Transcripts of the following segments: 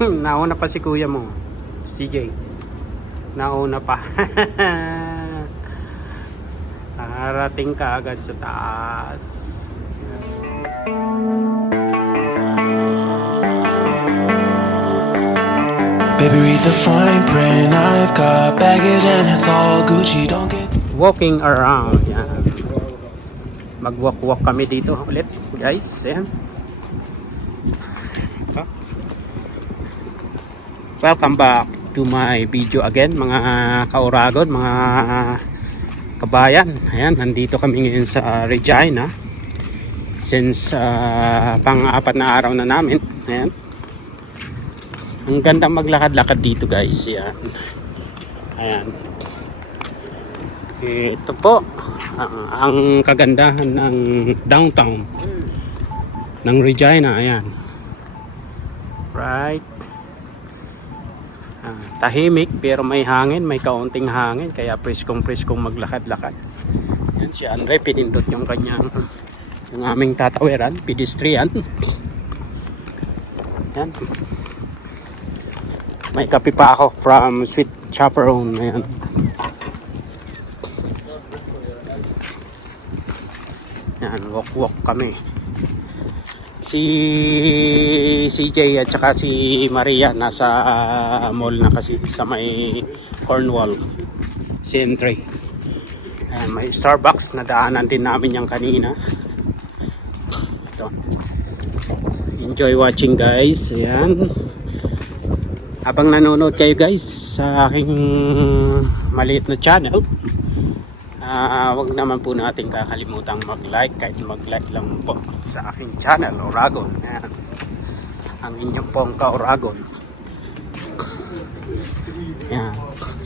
Nauna pa si kuya mo, CJ. Nauna pa. Nakarating ka agad sa taas. Baby, read the fine print. I've got baggage and it's all Gucci. Don't get Walking around. Yan. Mag-walk-walk kami dito ulit, guys. Yan. Ito. Welcome back to my video again, mga kauragon, mga kabayan. Ayan, nandito kami ngayon sa Regina. Since pang-apat na araw na namin. Ayan. Ang ganda maglakad-lakad dito, guys. Yan. Ayan. Ito po ang kagandahan ng downtown ng Regina. Ayan. Right. Tahimik pero may hangin, may kaunting hangin, kaya preskong maglakad-lakad. Yan si Andre, pinindot yung aming tatawiran, pedestrian. Yan. May kape pa ako from Sweet Chaperone. Ayan. Yan, walk kami. Si CJ at saka si Maria nasa mall na kasi sa may Cornwall Century. Ayan, may Starbucks na daanan din namin yung kanina. Ito. Enjoy watching, guys. Ayan. Habang nanonood kayo, guys, sa aking maliit na channel, wag naman po natin kakalimutang mag-like, kahit mag-like lang po sa aking channel, Oragon. Ayan. Ang inyong pong ka-Oragon. Ayan.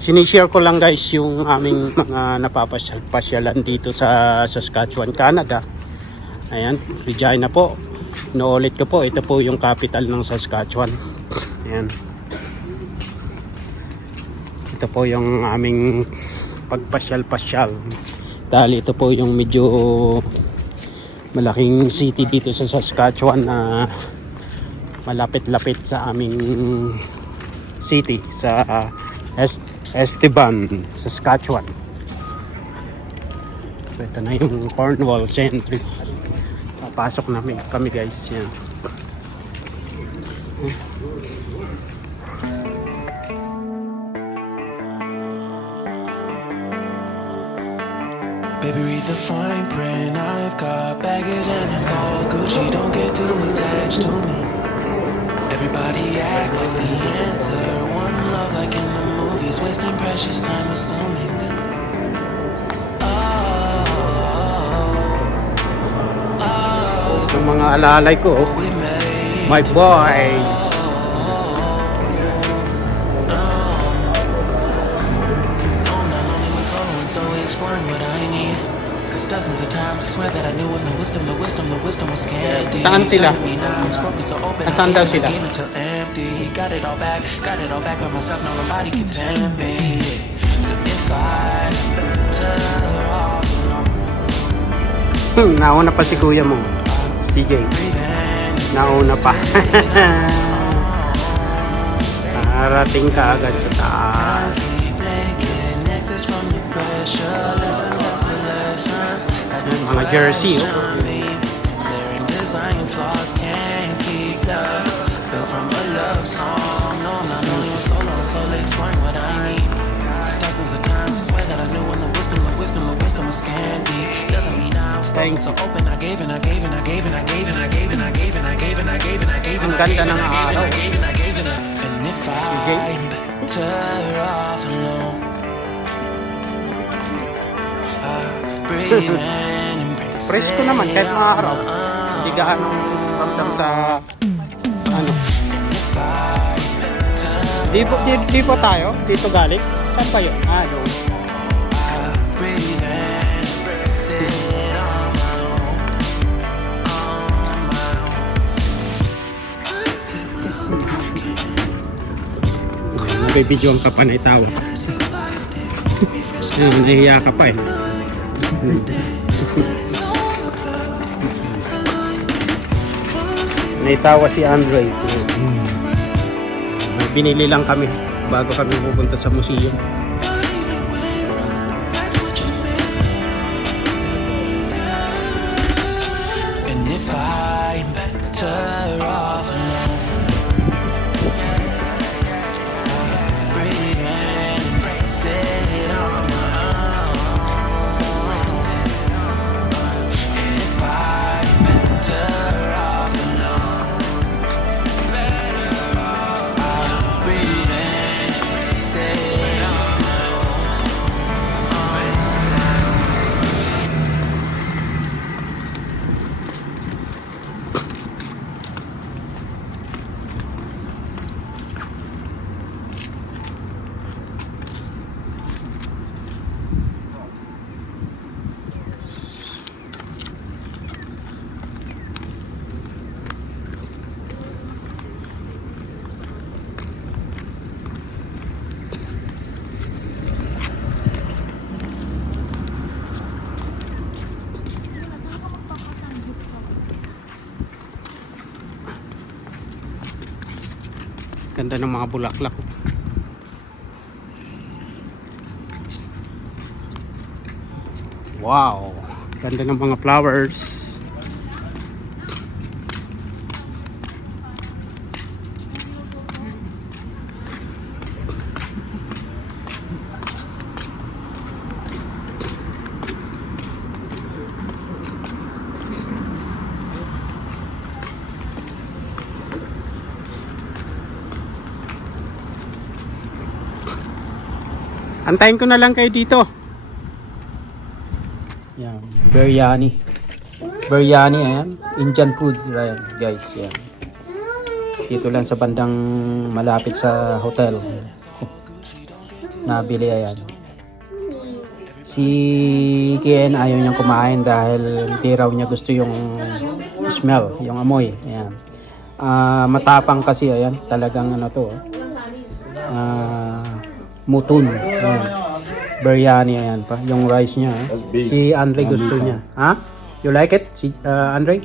Sinishare ko lang, guys, yung aming mga napapasyalan dito sa Saskatchewan, Canada. Ayan, Regina po. Naulit ko po, ito po yung capital ng Saskatchewan. Ayan. Ito po yung aming pagpasyal-pasyal. Dahil ito po yung medyo malaking city dito sa Saskatchewan na malapit-lapit sa aming city sa Estevan, Saskatchewan. Ito na yung Cornwall Century. Papasok namin kami, guys. Yan. Baby, read the fine print. I've got baggage and it's all Gucci. Don't get too attached to me. Everybody act like the answer. One love like in the movies. Wasting precious time assuming. Yung mga alalay ko, my boy. Exploring what I need. Cause dozens of times I swear that I knew when the wisdom was scanty. Saan sila? Nasaan daw sila? Got it all back by myself, now nobody can tempt me. If I turn off alone. Nauna pa si kuya mo, CJ. Nauna pa. Nakarating ka agad sa taas. Yan, mga jersey. Ang ganda ng araw. Presko naman kahit mga araw. Hindi gaano ramdam sa ano. Di po tayo? Dito galing? Saan pa yun? Doon. Nabibidyoan ka pa na itawa. Nahiya ka pa eh. Naitawa si Andre. May binili lang kami bago kami pupunta sa museum. And if I'm better off alone, breathe in, embrace it on my own. And if I'm better off alone, I'll breathe in, embrace it on my own. Ganda ng mga bulaklak. Wow, ganda ng mga flowers. Antayin ko na lang kayo dito. Yan, biryani. Biryani, ayan. Indian food, ayan, guys. Yan. Dito lang sa bandang malapit sa hotel. Nabili, ayan. Si Ken ayaw niyang kumain dahil hindi raw niya gusto yung smell, yung amoy. Ayan. Matapang kasi, ayan. Talagang ano to. Mutun. Ayan. Biryani, ayan pa. Yung rice niya. Si Andre gusto niya. Ha? You like it? Si Andre?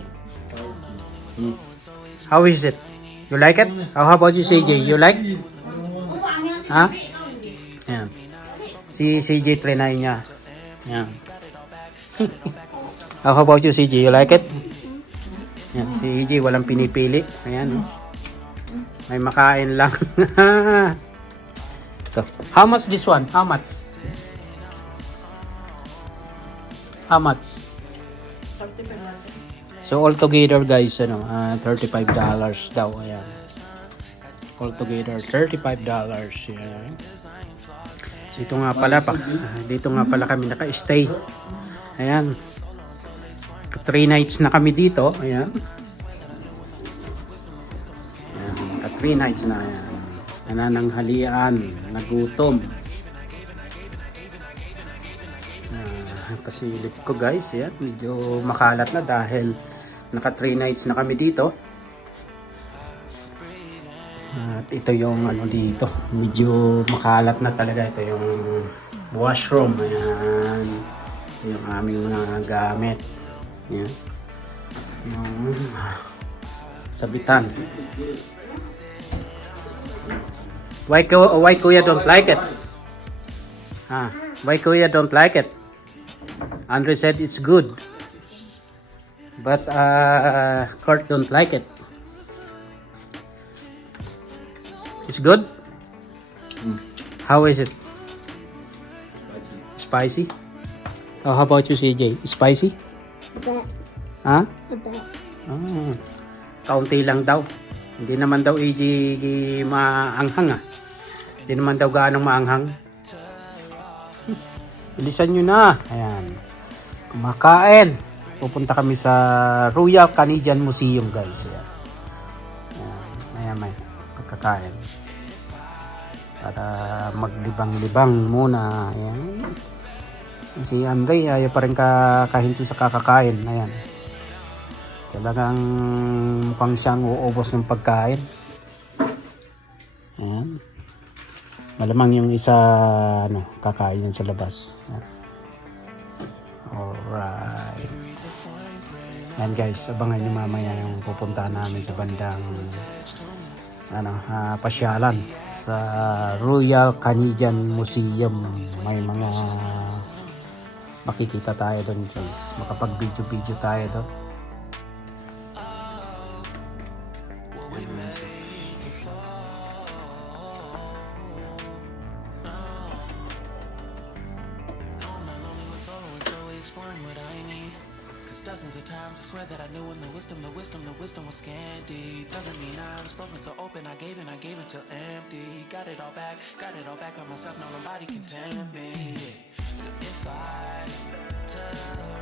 How is it? You like it? How about you, CJ? You like? Ha? Ayan. Si CJ trinay niya. Ayan. How about you, CJ? You like it? Ayan. Si CJ walang pinipili. Ayan. May makain lang. So, how much this one? How much? How much? So all together guys, ano, $35 daw, ayan. All together, $35. Ayan. So, dito nga pala kami naka-stay. Ayan. 3 nights na kami dito, ayan. Ayan, 3 nights na, ayan. Nanananghalian, nagutom. Pasilip ko guys, yan, medyo makalat na dahil naka 3 nights na kami dito. At ito yung ano dito, medyo makalat na talaga. Ito yung washroom, ayan, yung aming mga gamit, yan, yung sabitan. Why Kuya don't like it? Why Kuya don't like it? Andre said it's good, but Kurt don't like it. It's good? How is it? Spicy? Oh, how about you, CJ? Spicy? Ha? Kaunti lang daw. Hindi naman daw maanghang ah. Hindi naman daw gaanong maanghang. Bilisan nyo na. Ayan. Kumakain. Pupunta kami sa Royal Canadian Museum guys. Ayan. Ayan. May pagkakain. Para maglibang-libang muna. Ayan. Si Andre ayaw pa rin kahinto sa kakakain. Ayan. Talagang mukhang siyang uubos ng pagkain. Ayan. Malamang yung isa kakain yan sa labas. Ayan. Alright. Ayan guys, abangan nyo mamaya yung pupuntahan namin sa bandang pasyalan sa Royal Canadian Museum. May mga makikita tayo doon guys, makapag-video tayo doon. Exploring what I need. Cause dozens of times I swear that I knew when the wisdom was scanty. Doesn't mean I was broken so open, I gave until empty. Got it all back by myself, now nobody can tempt me. If I turn